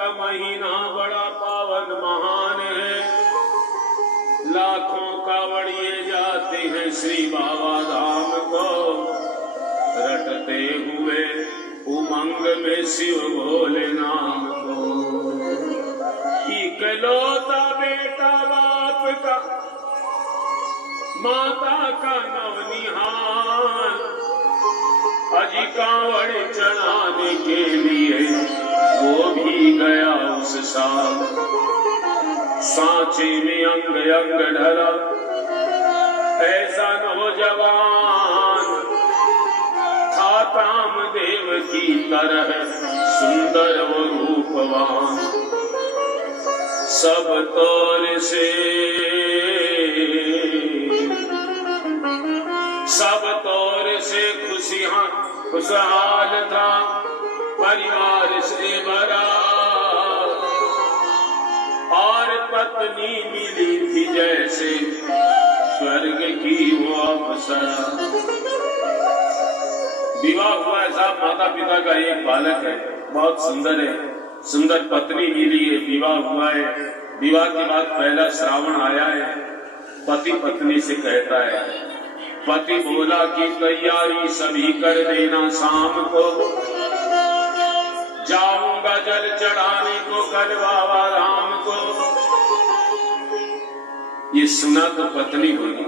का महीना बड़ा पावन महान है। लाखों कावड़िए जाते हैं श्री बाबा धाम को, रटते हुए उमंग में शिव भोले नाम को। इकलौता बेटा बाप का, माता का नवनिहाल, अजी कांवड़ चढ़ाने के लिए वो भी गया उस साल। सांचे में अंग अंग ढला ऐसा नौजवान था, कामदेव की तरह सुंदर वो रूपवान। सब तौर से खुशहाल था, परिवार से भरा, और पत्नी मिली थी जैसे स्वर्ग की वो अप्सरा। विवाह हुआ है साहब, माता पिता का एक बालक है, बहुत सुंदर है, सुंदर पत्नी मिली है, विवाह हुआ है। विवाह के बाद पहला श्रावण आया है। पति पत्नी से कहता है, पति बोला कि तैयारी सभी कर देना, शाम को जाऊंगा जल चढ़ाने को कल बाबा राम को। ये सुना तो पत्नी बोली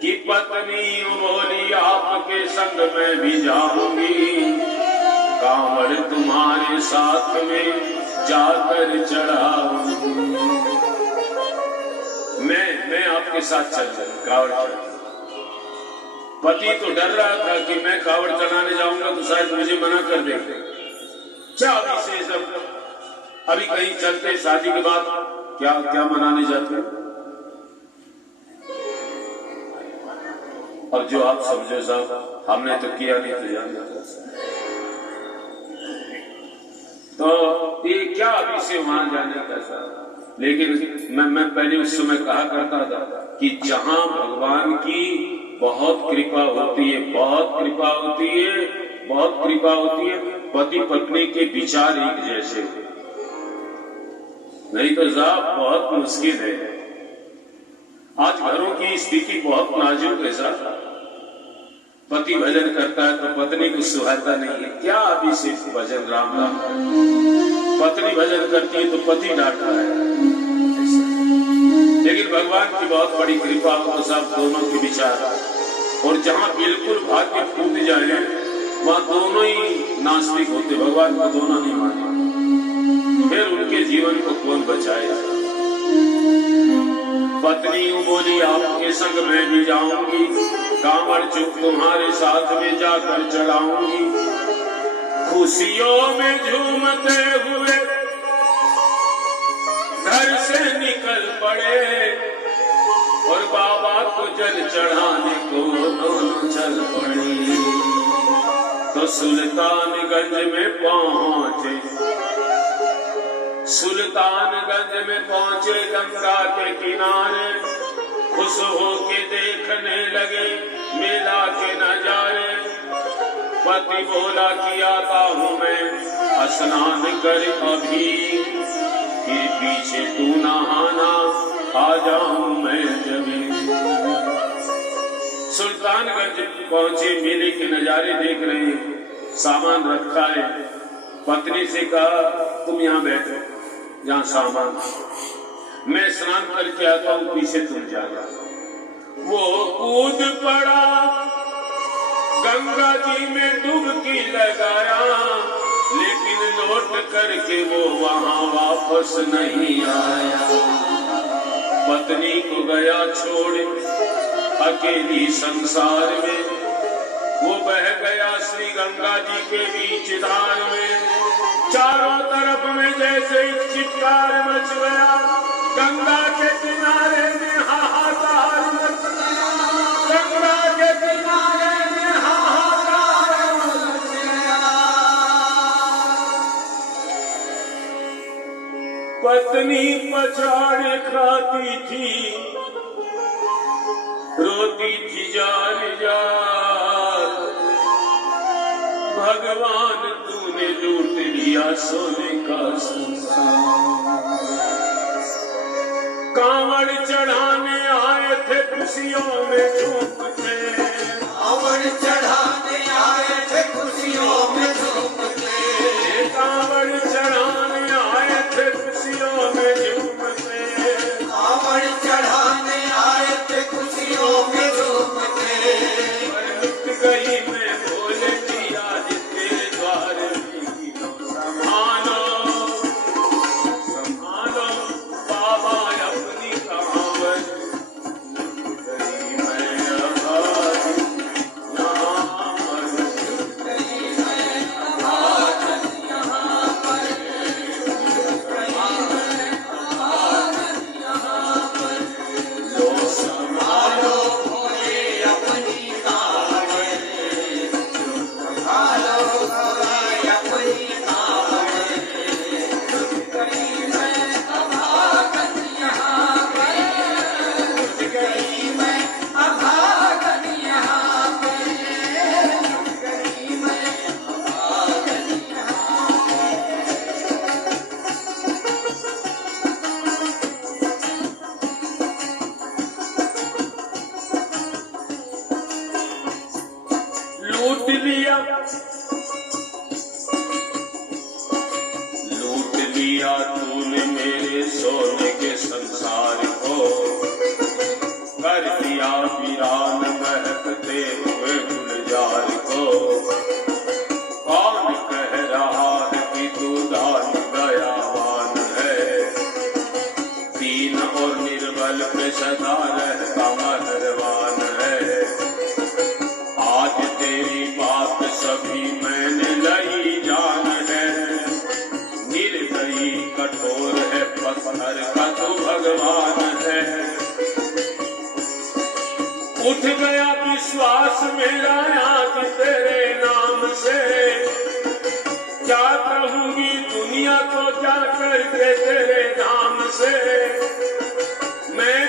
कि पत्नी बोली आपके संग मैं भी जाऊंगी, कांवड़ तुम्हारे साथ में जाकर चढ़ाऊंगी। मैं आपके साथ चल कांवड़ चढ़ाऊंगी। पति तो डर रहा था कि मैं कावड़ चढ़ाने जाऊंगा तो शायद मुझे मना कर देंगे। क्या विशेष, अभी कहीं चलते शादी के बाद क्या क्या मनाने जाते हैं। और जो आप समझो साहब, हमने तो किया नहीं तो जान जाता। तो ये क्या अभी से वहां जाने का साहब। लेकिन मैं पहले उस समय कहा करता था कि जहां भगवान की बहुत कृपा होती है, बहुत कृपा होती है, बहुत कृपा होती है, पति पत्नी के विचार एक जैसे, नहीं तो साहब बहुत मुश्किल है। आज घरों की स्थिति बहुत नाजुक है साहब। पति भजन करता है तो पत्नी को सुहाता नहीं है। क्या अभी से भजन राम राम, पत्नी भजन करती है तो पति डांटता है। लेकिन भगवान की बहुत बड़ी कृपा हो तो सब दोनों के विचार, और जहां बिल्कुल भाग्य फूट जाए वहां दोनों ही नास्तिक होते, भगवान को दोनों नहीं माने, फिर उनके जीवन को कौन बचाएगा। पत्नी बोली आपके संग मैं भी जाऊंगी, कांवड़ चुप तुम्हारे साथ में जाकर चढ़ाऊंगी। खुशियों में झूमते हुए घर से निकल पड़े, और बाबा को जल चढ़ाने को दोनों चल पड़े। तो सुल्तानगंज में पहुंचे, सुल्तानगंज में पहुंचे गंगा के किनारे। खुश होके देखने लगे मेला के नजारे। पति बोला कि आता हूँ मैं स्नान कर अभी, फिर पीछे तू नहाना आ जाऊं मैं जभी। सुल्तानगंज पहुंचे, मेले के नजारे देख रहे हैं, सामान रखा है। पत्नी से कहा तुम यहाँ बैठो, यहाँ सामान, मैं स्नान करके आता हूँ, पीछे तुम जाना। वो कूद पड़ा, गंगा जी में डुबकी लगाया, लेकिन लौट करके वो वहां वापस नहीं आया। पत्नी को गया छोड़ अकेली संसार में, वो बह गया श्री गंगा जी के बीच धार में। चारों तरफ में जैसे एक चित्कार मच गया, गंगा के किनारे में हाहाकार मच गया, गंगा के किनारे में हाहाकार मच गया। पत्नी पछाड़ खाती थी, रोती थी जार जार, भगवान तूने लूट लिया सोने का संसार। कांवड़ चढ़ाने आए थे खुशियों में झूमते, कांवड़ चढ़ाने आए थे खुशियों में झूमते, कांवड़ चढ़ाने आए थे खुशियों में झूमते, कांवड़ चढ़ाने आए थे खुशियों में झूमते। पर लुट गई मैं भोले की आज तेरे द्वार में, संभालो संभालो बाबा अपनी कांवड़, लुट गई मैं आवाज यहाँ पर, लुट गई मैं आवाज यहाँ पर, लुट गई मैं आवाज यहाँ पर। लो संभालो भोले अपनी कांवड़, संभालो भोले अपनी कांवड़, लुट गई मैं अभागन यहाँ पर, लुट गई मैं अभागन यहाँ पर, लुट गई मैं अभागन यहाँ लूट लिया तूने मेरे सोने के संसार को, कर दिया वीरान महकते हुए गुलजार को। कौन कह रहा है कि तू दान दयावान है, दीन और निर्बल पे सदा रहता मेहरबान है। आज तेरी बात सभी मैंने लई जान है, निर्दयी कठोर है पत्थर का तू भगवान है। उठ गया विश्वास मेरा आज तेरे नाम से, क्या कहूंगी दुनिया को जा करके तेरे नाम से। मैं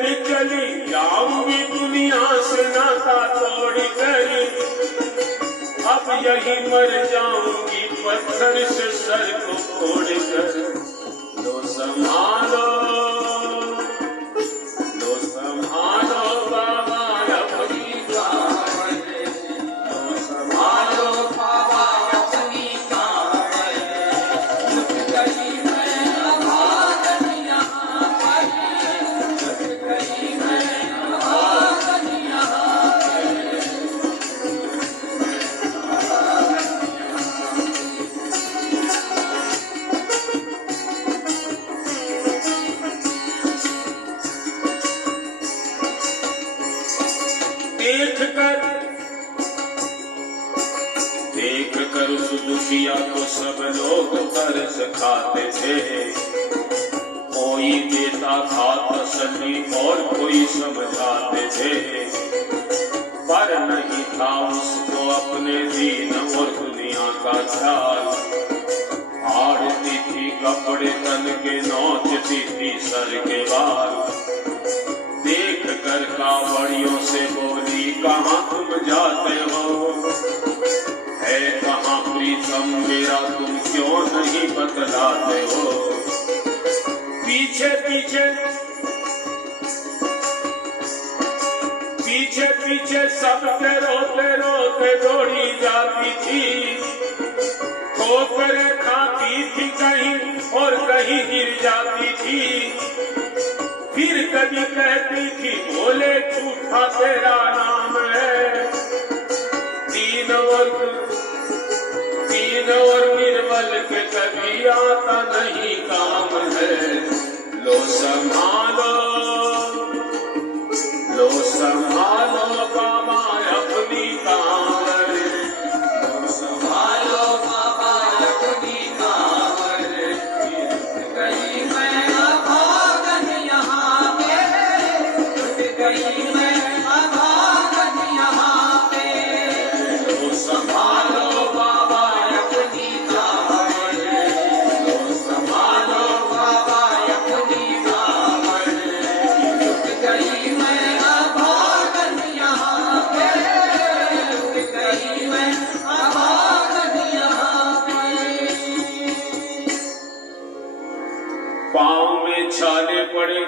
भी चली जाऊंगी दुनिया से नाता तोड़ कर, अब यही मर जाऊंगी पत्थर से सर को फोड़ कर। लो संभालो बाबा अपनी कांवड़, लो संभालो बाबा अपनी कांवड़, लुट गई मैं अभागन यहाँ पर, लुट गई मैं अभागन यहाँ पर। देख कर उस दुखिया को सब लोग तरस खाते थे, कोई देता था तसल्ली और कोई समझाते थे, पर नहीं था उसको अपने दीन और दुनिया का ख्याल। हारती थी कपड़े तन के, नोचती थी सर के बाल। देख कर कांवड़ियों से बोली कहाँ तुम जाते हो, है कहाँ प्रीतम मेरा तुम क्यों नहीं बतलाते हो। पीछे पीछे सबके रोते रोते दौड़ी जाती थी, ठोकरें खाती थी कहीं और कहीं गिर जाती थी। फिर कभी कहती थी भोले झूठा तेरा नाम है, दीन और निर्बल के कभी आता नहीं काम है। लो संभालो बाबा अपनी कांवड़, लो संभालो बाबा अपनी कांवड़, लुट गई मैं अभागन यहाँ पे, लुट गई मैं अभागन यहाँ पे। लो संभालो बाबा अपनी कांवड़, लो संभालो बाबा अपनी कांवड़, लुट गई मैं अभागन यहाँ पे, लुट पाँव में छाले पड़े,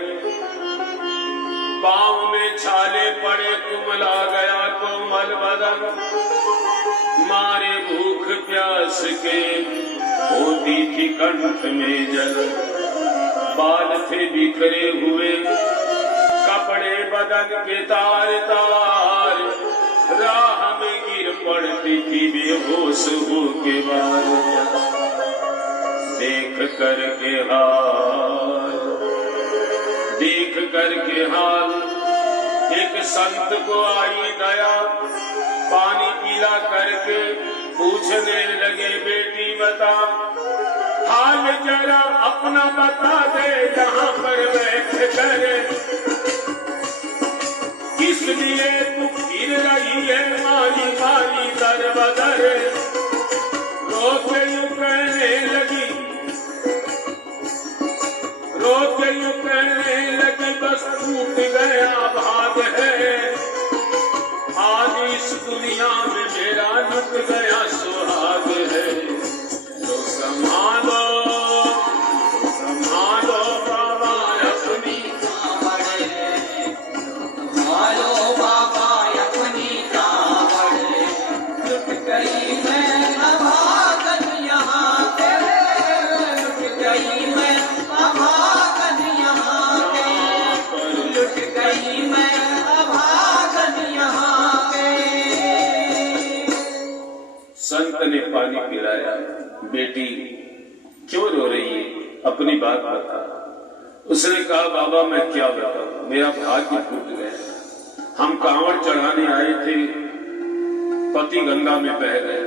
पाँव में छाले पड़े, कुमला गया कोमल बदन, मारे भूख प्यास के होती थी कंठ में जल, बाल थे बिखरे हुए, कपड़े बदन के तार तार, राह में गिर पड़ती थी बेहोश हो के बार। देख कर के हाल, देख कर के हाल, एक संत को आई दया, पानी पीला करके पूछने लगे बेटी बता, हाल जरा अपना बता दे, यहाँ पर बैठ कर किस लिए तू फिर रही है मारी मारी दर बदर। रोके यूं कहने लगी, रोके यूं कहने लगी, बस टूट गया भाग है, आज इस दुनिया में मेरा लुट गया सुहाग है। तो संभालो संभालो बाबा अपनी कांवड़, संभालो बाबा अपनी कांवड़, लुट गई मैं अभागन यहाँ पे, लुट गई मैं अभागन यहाँ पे, लुट गई मैं अभागन यहाँ पे। संत ने पानी पिलाया, बेटी क्यों रो रही है, अपनी बात बता। उसने कहा बाबा मैं क्या बताऊं, मेरा भाग्य फूट गया। हम कांवड़ चढ़ाने आए थे, पति गंगा में बह गए।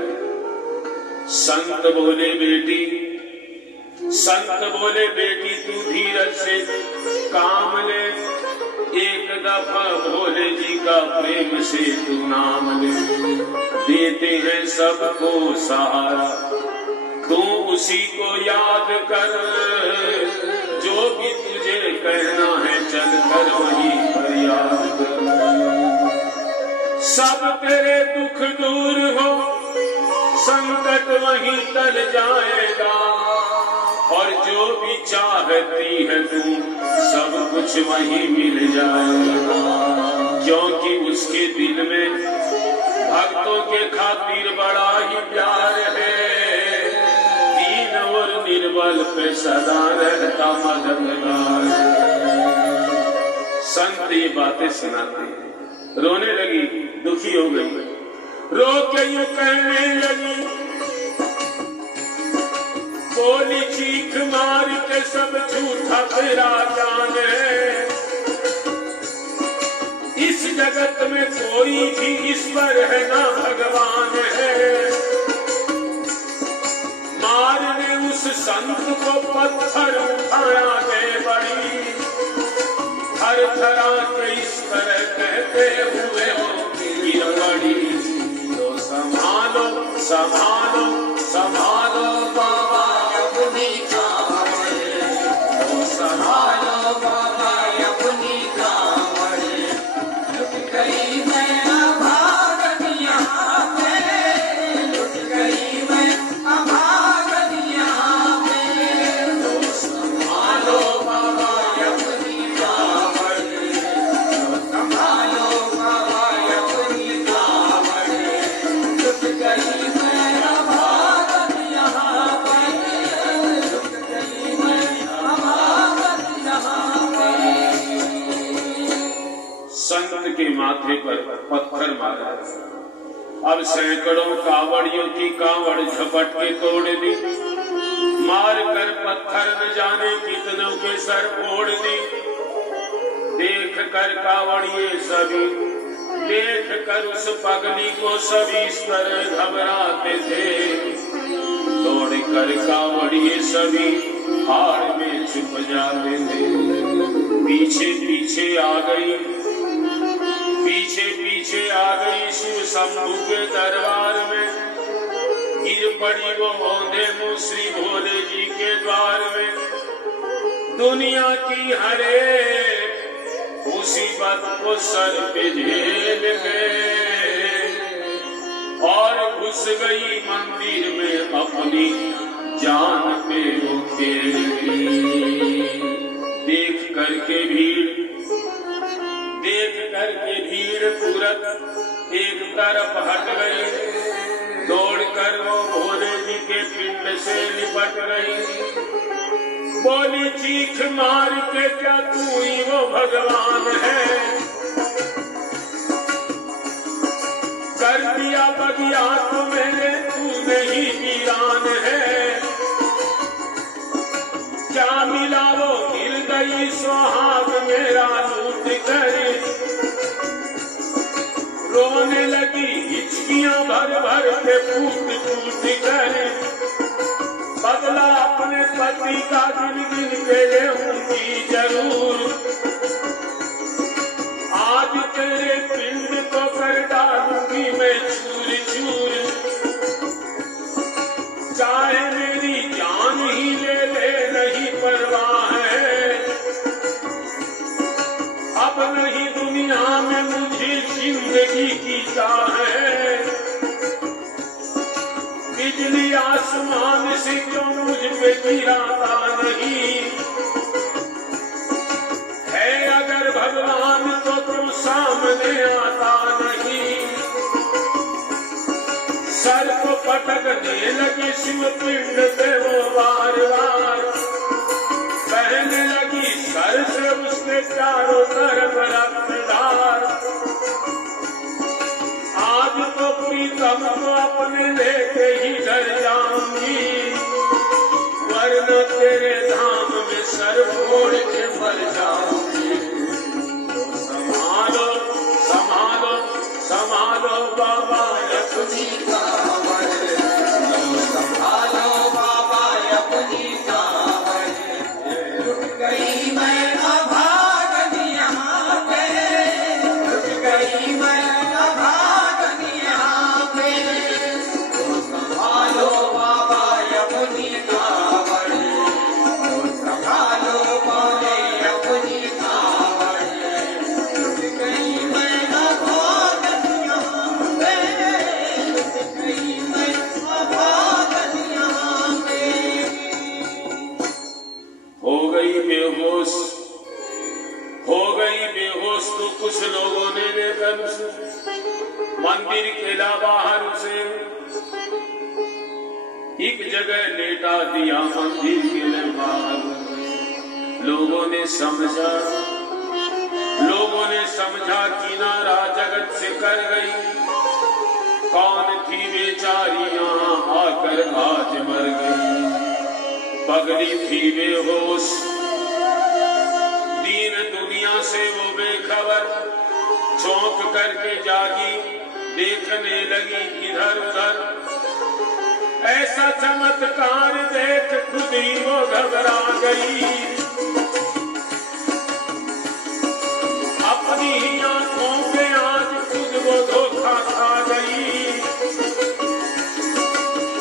संत बोले बेटी, संत बोले बेटी तू धीरज से काम ले, एक दफा भोले जी का प्रेम से तू नाम ले, देते हैं सबको सहारा, तू उसी को याद कर, जो भी तुझे कहना है चल कर वहीं पर याद कर। सब तेरे दुख दूर हो, संकट वहीं टल जाएगा, और जो भी चाहती है तू सब कुछ वहीं मिल जाएगा, क्योंकि उसके दिल में भक्तों के खातिर बड़ा ही प्यार है, दीन और निर्बल पे सदा रहता मददगार। संत ये बातें सुनाते हैं, रोने लगी, दुखी हो गई, रो के यूं कहने लगी, बोली चीख मार के सब झूठा तेरा जान है, इस जगत में कोई भी ईश्वर है ना भगवान है। मारने उस संत को पत्थर उठाया गए बड़ी, हर थरा के इस तरह कहते हुए हो गिर पड़ी। तो संभालो संभालो संभालो बाबा अपनी कांवड़, तो संभालो बाबा अपनी कांवड़, लुट गई मैं अभागन यहाँ पे, लुट गई मैं अभागन यहाँ पे। तो संभालो बाबा अपनी कांवड़, संभालो बाबा अपनी कांवड़, लुट गई मैं अभागन यहाँ पे, लुट गई मैं अभागन यहाँ पे। संत के माथे पर पत्थर मारा। अब सैकड़ों कांवड़ियों की कांवड़ झपट के तोड़ दी, मार कर पत्थर न जाने कितनों के सर फोड़ दी। देख कर कांवड़िए सभी, देख कर उस पगली को सभी इस तरह घबराते थे। दौड़ कर कांवड़िए सभी हार में छुप जाते थे। पीछे पीछे आ गई, पीछे पीछे आ गई शिव शंभू के दरबार में, गिर पड़ी वो औंधे मुंह श्री भोले जी के द्वार में। दुनिया की हरे मुसीबत को सर पे झेल के, और घुस गई मंदिर में अपनी जान पे वो खेल गई। मूरत एक तरफ हट गई, दौड़कर वो भोले जी के पिंड से लिपट गई। बोली चीख मार के, क्या तू ही वो भगवान है? कर दिया बगिया तो मेरे, तू नहीं वीरान है। क्या मिला वो हृदय सुहाग मेरा लूट कर? रोने लगी हिचकियां भर भर के फूट फूट कर। बदला अपने पति का गिन गिन के लेऊंगी जरूर। आज तेरे पिंड को कर डालूंगी मैं चूर चूर। चाहे मेरी जान ही ले ले, नहीं परवाह है। अब नहीं दुनिया में मुझे जिंदगी की चाह है। बिजली आसमान से क्यों मुझ पे गिराता नहीं है? अगर भगवान तो तुम सामने आता नहीं। सर को पटकने लगी शिव पिंड पे वो बार बार। बहने लगी सर से उसके चारों तरफ रक्तधार। आज तो प्रीतम को अपने लेके ही घर जाऊंगी, वरना तेरे धाम में सर फोड़ के मर जाऊंगी। तो संभालो संभालो संभालो बाबा अपनी कांवर, संभालो बाबा अपनी कांवर। रुक गई मैं अभागन यहाँ पे, रुक गई मैं अभागन यहाँ पे। तो संभालो बाबा अपनी कांवर, तो संभालो बोले अपनी कांवर। रुक गई मैं अभागन यहाँ पे, रुक गई मैं अभागन यहाँ पे। हो गई बेहोश, हो गई बेहोश। तो कुछ लोगों ने लेकर उसे मंदिर के बाहर उसे एक जगह लेटा दिया, मंदिर के बाहर। लोगों ने समझा कि नारा जगत से कर गई। कौन थी बेचारी यहाँ आकर आज मर गई? पगली थी बेहोश, दीन दुनिया से वो बेखबर। चौंक करके जागी, देखने लगी इधर उधर। ऐसा चमत्कार देख खुद ही वो घबरा गई। अपनी ही आंखों पे आज खुद वो धोखा खा गई।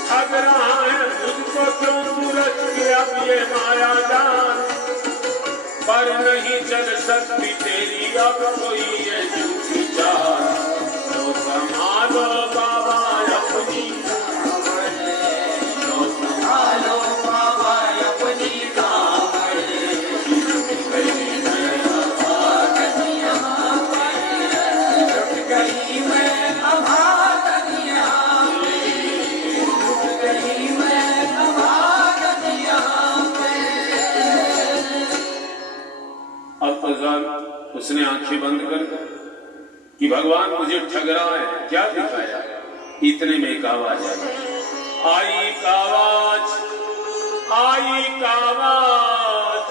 ठग रहा है मुझको क्यों सूरज के अब ये माया जान। पर नहीं चल सकती तेरी अब कोई ये झूठी चाल। तो संभालो बाबा अपनी कांवर, तो संभालो बाबा अपनी कांवर। रुक गई मैं अभागन यहाँ पे, रुक गई मैं अभागन यहाँ पे, रुक गई मैं अभागन यहाँ पे। अब अजान उसने आंखें बंद कर कि भगवान मुझे ठग रहा है, क्या दिखाया? इतने में एक आवाज आई, आई कावाज।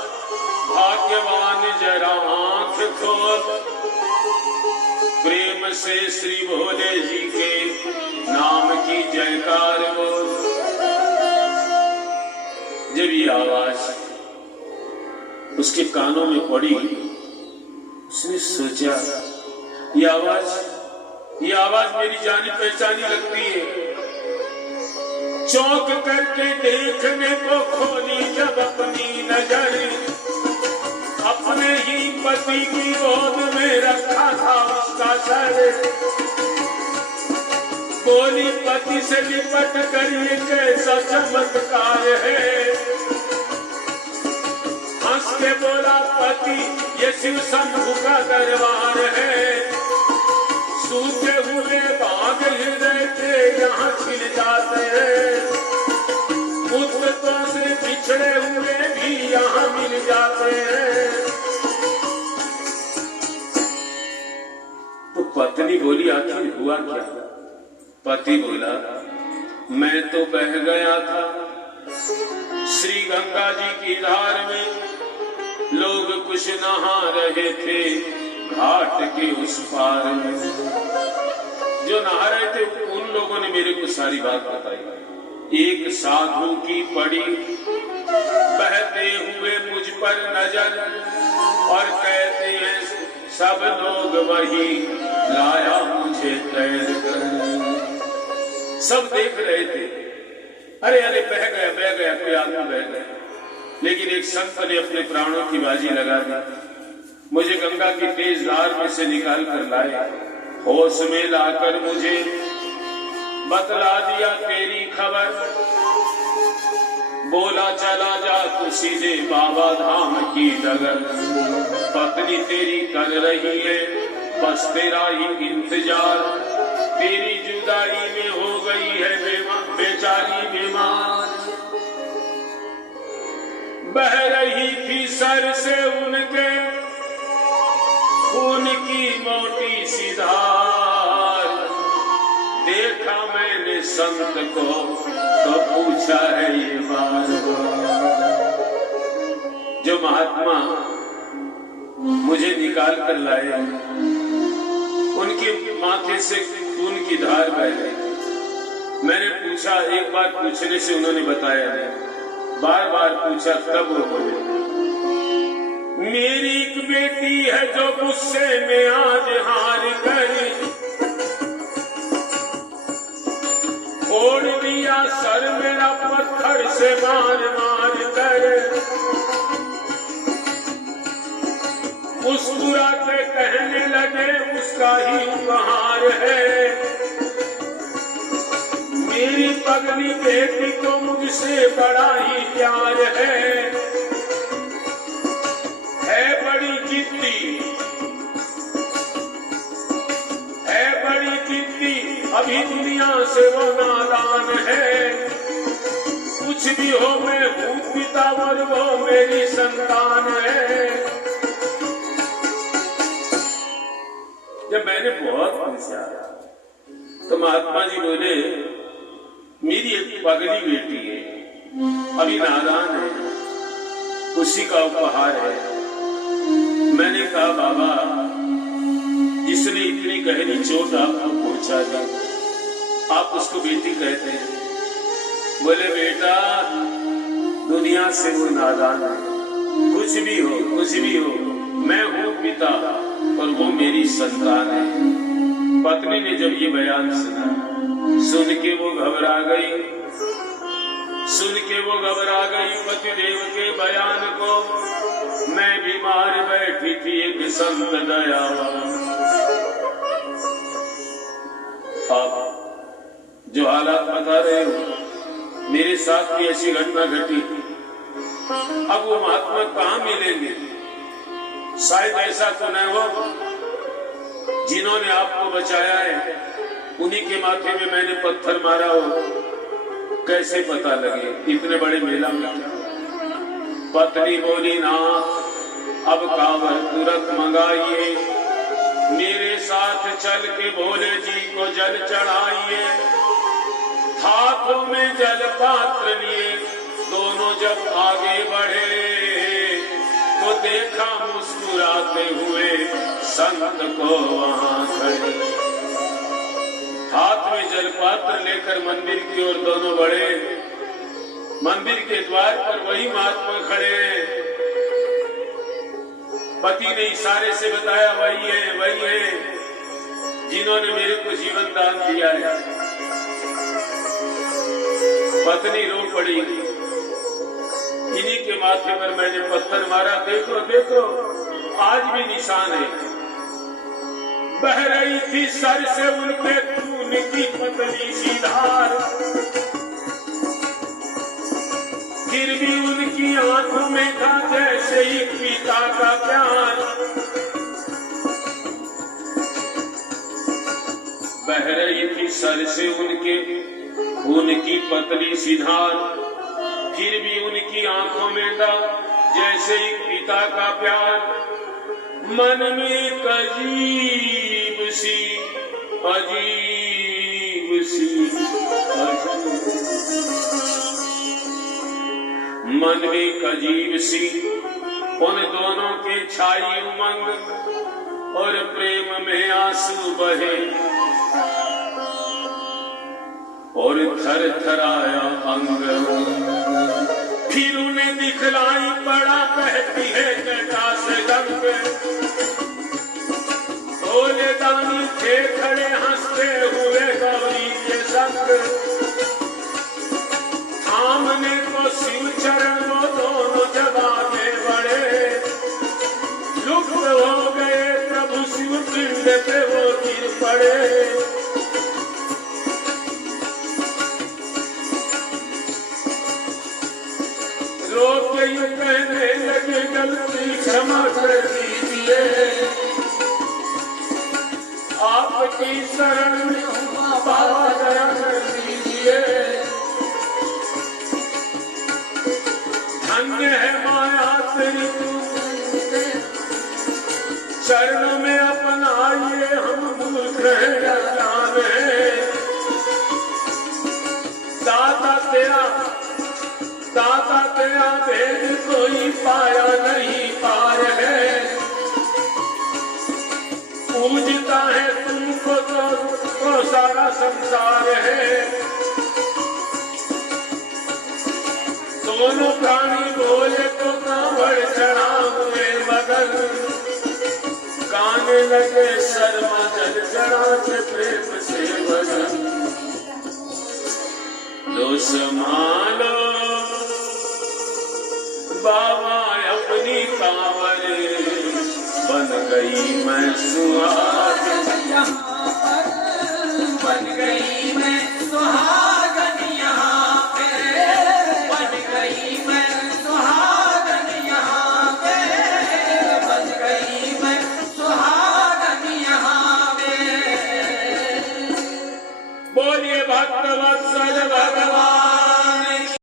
भाग्यवान जरा आंख खोल, प्रेम से श्री भोले जी के नाम की जयकार बोल। जब ये आवाज उसके कानों में पड़ी, उसने सोचा ये आवाज मेरी जानी पहचानी लगती है। चौंक करके देखने को खोली जब अपनी नजर, अपने ही पति की गोद में रखा था उसका सर। बोली पति से लिपट कर ये कैसा चमत्कार है। हंस के बोला पति ये शिव शंभू का दरबार है। जाते हैं। तो पत्नी बोली आखिर हुआ क्या? पति बोला मैं तो बह गया था श्री गंगा जी की धार में। लोग कुछ नहा रहे थे घाट के उस पार में। जो नहा रहे थे उन लोगों ने मेरे को सारी बात बताई। एक साधु की पड़ी बहते हुए मुझ पर नजर और कहते हैं सब लोग वही लाया मुझे तैर कर। सब देख रहे थे, अरे अरे बह गया कोई आदमी बह गया। लेकिन एक संत ने अपने प्राणों की बाजी लगा दी। मुझे गंगा की तेज धार में से निकाल कर लाए। होश में लाकर मुझे बतला दिया तेरी खबर। बोला चला जा तू सीधे बाबा धाम की डगर। पत्नी तेरी कर रही है बस तेरा ही इंतजार। तेरी जुदाई में हो गई है बेचारी बीमार। बह रही थी सर से उनके खून की मोटी सी धार। देखा मैंने संत को तो पूछा है ये बार बार। जो महात्मा मुझे निकाल कर लाए उनके माथे से खून की धार बह गई। मैंने पूछा, एक बार पूछने से उन्होंने बताया नहीं, बार बार पूछा तब वो बोले मेरी एक बेटी है जो गुस्से में आज हार गई। फोड़ दिया सर मेरा पत्थर से मार मार कर। मुस्कुरा के कहने लगे उसका ही उपहार है। मेरी पगली बेटी को मुझसे बड़ा ही प्यार है बड़ी जिद्दी, है बड़ी जिद्दी, अभी दुनिया से वो नादान है। कुछ भी हो मैं हूँ पिता और वो मेरी संतान है। जब मैंने बहुत पूछा तो महात्मा जी बोले मेरी एक पगली बेटी है, अभी नादान है, उसी का उपहार है। मैंने कहा बाबा जिसने इतनी गहरी चोट आपको पहुंचा दी आप उसको बेटी कहते हैं? बोले बेटा दुनिया से वो नादान है। कुछ भी हो मैं हूँ पिता और वो मेरी संतान है। पत्नी ने जब ये बयान सुना सुन के वो घबरा गई। पतिदेव के बयान को। मैं बीमार बैठी थी एक संत दयावान। आप जो हालात बता रहे हो मेरे साथ भी ऐसी घटना घटी। अब वो महात्मा कहाँ मिलेंगे? शायद ऐसा तो नहीं हो जिन्होंने आपको बचाया है उन्हीं के माथे में मैंने पत्थर मारा हो। कैसे पता लगे इतने बड़े मेला में? पत्नी बोली ना अब कांवर तुरंत मंगाइए, मेरे साथ चल के भोले जी को जल चढ़ाइए। हाथों में जल पात्र लिए दोनों जब आगे बढ़े तो देखा मुस्कुराते हुए संत को वहां खड़े। हाथ में जल पात्र लेकर मंदिर की ओर दोनों बढ़े। मंदिर के द्वार पर वही महात्मा खड़े हैं। पति ने इशारे से बताया वही है जिन्होंने मेरे को जीवन दान दिया है। पत्नी रो पड़ी। इन्हीं के माथे पर मैंने पत्थर मारा। देखो आज भी निशान है। बह रही थी सर से उनके खून की पतली सी धार। फिर भी उनकी आंखों में था जैसे ही पिता का प्यार। बह रही थी सर से उनके खून की पतली सी धार। फिर भी उनकी आंखों में था जैसे एक पिता का प्यार मन में एक अजीब सी मन में एक अजीब सी उन दोनों के छाई उमंग और प्रेम में आंसू बहे और थर थराया अंग। फिर उन्हें दिखलाई पड़ा कहती है जटा से गंग। भोले दानी थे खड़े हंसते हुए गौरी के संग। सामने को शिव चरण वो दोनों जगाने बड़े। लुप्त हो गए प्रभु शिव पिंड पे वो गिर पड़े। रो के ये कहने लगे गलती क्षमा कर दीजिए। आपकी शरण में हूँ बाबा दया कर दीजिए। धन्य है माया तेरी चरणों में अपनाइए। हम मूर्ख हैं अज्ञान है। दाता तेरा भेद कोई पाया नहीं पार है। पूजता है तुमको तो सारा संसार है। दोनों प्राणी भोले को कांवड़ चढ़ा हुए मगन। गाने लगे शर्मा जल चढ़ा के प्रेम से भजन। लो संभालो बाबा अपनी कांवर बन गई मैं सुहा।